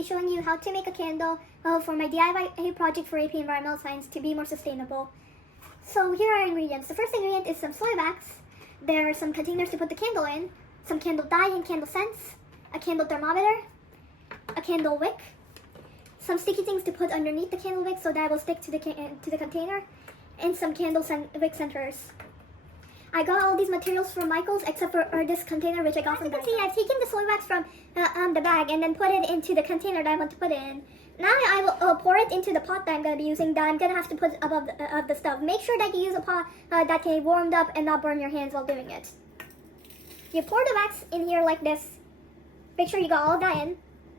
be showing you how to make a candle for my DIY project for AP Environmental Science to be more sustainable. So here are our ingredients. The first ingredient is some soy wax. There are some containers to put the candle in, some candle dye and candle scents, a candle thermometer, a candle wick, some sticky things to put underneath the candle wick so that it will stick to the container, and some candle wick centers. I got all these materials from Michael's except for this container, which I got from As you can see, I've taken the soy wax from the bag and then put it into the container that I want to put it in. Now I will pour it into the pot that I'm going to be using, that I'm going to have to put above the stove. Make sure that you use a pot that can be warmed up and not burn your hands while doing it. You pour the wax in here like this. Make sure you got all of that in.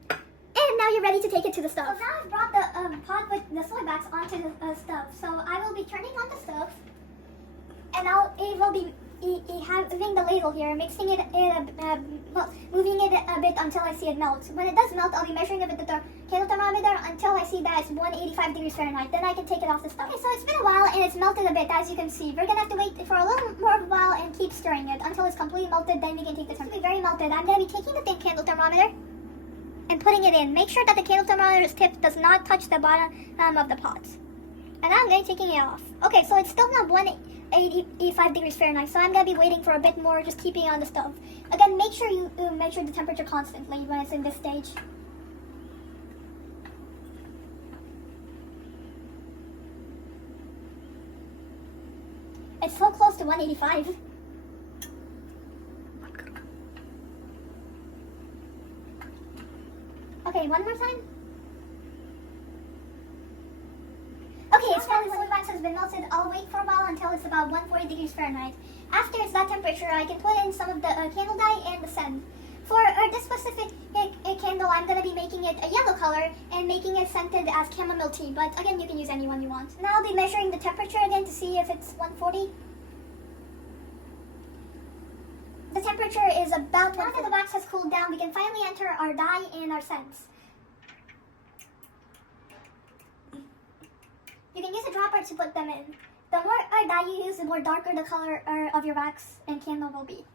And now you're ready to take it to the stove. So now I've brought the pot with the soy wax onto the stove. So I will be turning on the stove. And it will be having the ladle here, mixing it, moving it a bit until I see it melt. When it does melt, I'll be measuring it with the candle thermometer until I see that it's 185 degrees Fahrenheit. Then I can take it off the stove. Okay, so it's been a while and it's melted a bit, as you can see. We're gonna have to wait for a little more of a while and keep stirring it until it's completely melted. Then we can take the temperature. It's very melted. I'm gonna be taking the candle thermometer and putting it in. Make sure that the candle thermometer's tip does not touch the bottom of the pot. And now I'm going to be taking it off. Okay, so it's still not 185 degrees Fahrenheit, so I'm going to be waiting for a bit more, just keeping it on the stove. Again, make sure you measure the temperature constantly when it's in this stage. It's so close to 185. Okay, one more time. Okay, it's now the soy wax has been melted. I'll wait for a while until it's about 140 degrees Fahrenheit. After it's that temperature, I can put in some of the candle dye and the scent. For this specific candle, I'm going to be making it a yellow color and making it scented as chamomile tea. But again, you can use any one you want. Now I'll be measuring the temperature again to see if it's 140. The temperature is about 140. Now that the wax has cooled down, we can finally enter our dye and our scents. You can use a dropper to put them in. The more dye you use, the more darker the color of your wax and candle will be.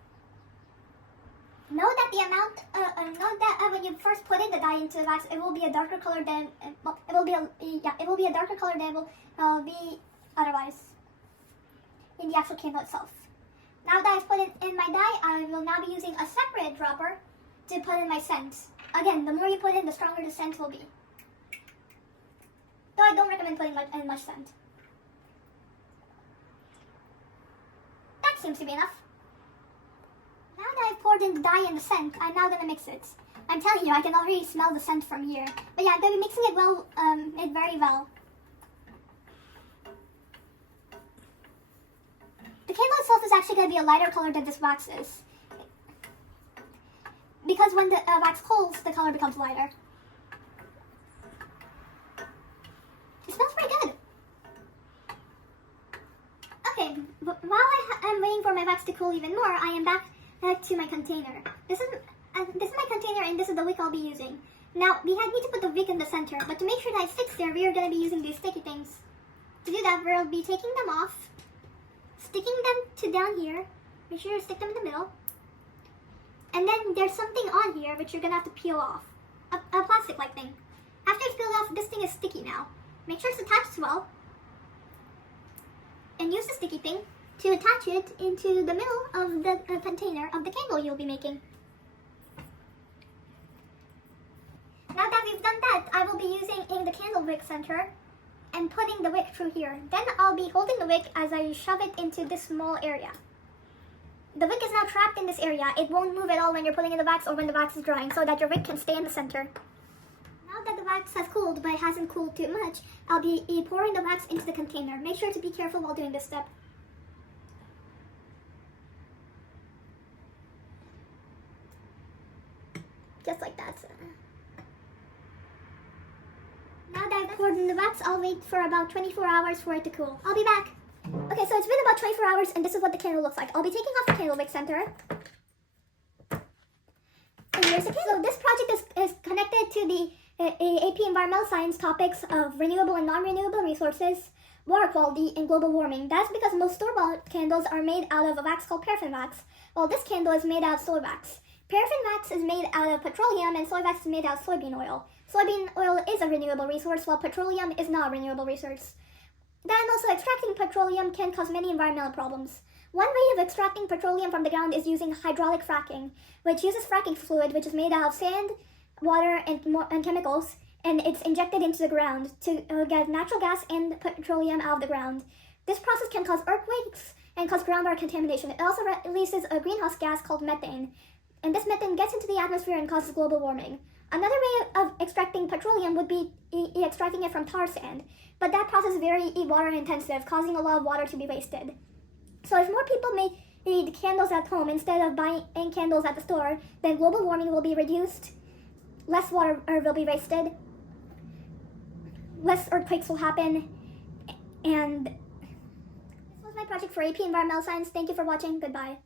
Know that the amount, when you first put in the dye into the wax, it will be a darker color than it will be a darker color than it will be otherwise in the actual candle itself. Now that I've put it in my dye, I will now be using a separate dropper to put in my scent. Again, the more you put in, the stronger the scent will be. Though I don't recommend putting in much scent. That seems to be enough. Now that I've poured in the dye and the scent, I'm now going to mix it. I'm telling you, I can already smell the scent from here. But yeah, I'm going to be mixing it very well. The candle itself is actually going to be a lighter color than this wax is. Because when the wax cools, the color becomes lighter. It smells pretty good. Okay, but while I'm waiting for my wax to cool even more, I am back to my container. This is my container, and this is the wick I'll be using. Now, we need to put the wick in the center, but to make sure that it sticks there, we are going to be using these sticky things. To do that, we'll be taking them off, sticking them to down here. Make sure you stick them in the middle. And then there's something on here which you're going to have to peel off. A plastic-like thing. After it's peeled off, this thing is sticky now. Make sure it's attached well. And use the sticky thing to attach it into the middle of the container of the candle you'll be making. Now that we've done that, I will be using the candle wick center and putting the wick through here. Then I'll be holding the wick as I shove it into this small area. The wick is now trapped in this area. It won't move at all when you're putting in the wax or when the wax is drying, so that your wick can stay in the center. Now that the wax has cooled, but it hasn't cooled too much, I'll be pouring the wax into the container. Make sure to be careful while doing this step. Just like that. Now that I've poured in the wax, I'll wait for about 24 hours for it to cool. I'll be back. Okay, so it's been about 24 hours, and this is what the candle looks like. I'll be taking off the candle wick center. And here's the candle. So this project is connected to the AP Environmental Science topics of renewable and non-renewable resources, water quality, and global warming. That's because most store-bought candles are made out of a wax called paraffin wax, while this candle is made out of soy wax. Paraffin wax is made out of petroleum and soy wax is made out of soybean oil. Soybean oil is a renewable resource while petroleum is not a renewable resource. Then also extracting petroleum can cause many environmental problems. One way of extracting petroleum from the ground is using hydraulic fracking, which uses fracking fluid which is made out of sand, water, and chemicals, and it's injected into the ground to get natural gas and petroleum out of the ground. This process can cause earthquakes and cause groundwater contamination. It also releases a greenhouse gas called methane, and this methane gets into the atmosphere and causes global warming. Another way of extracting petroleum would be extracting it from tar sand, but that process is very water intensive, causing a lot of water to be wasted. So if more people made candles at home instead of buying candles at the store, then global warming will be reduced, less water will be wasted, less earthquakes will happen, and this was my project for AP Environmental Science. Thank you for watching. Goodbye.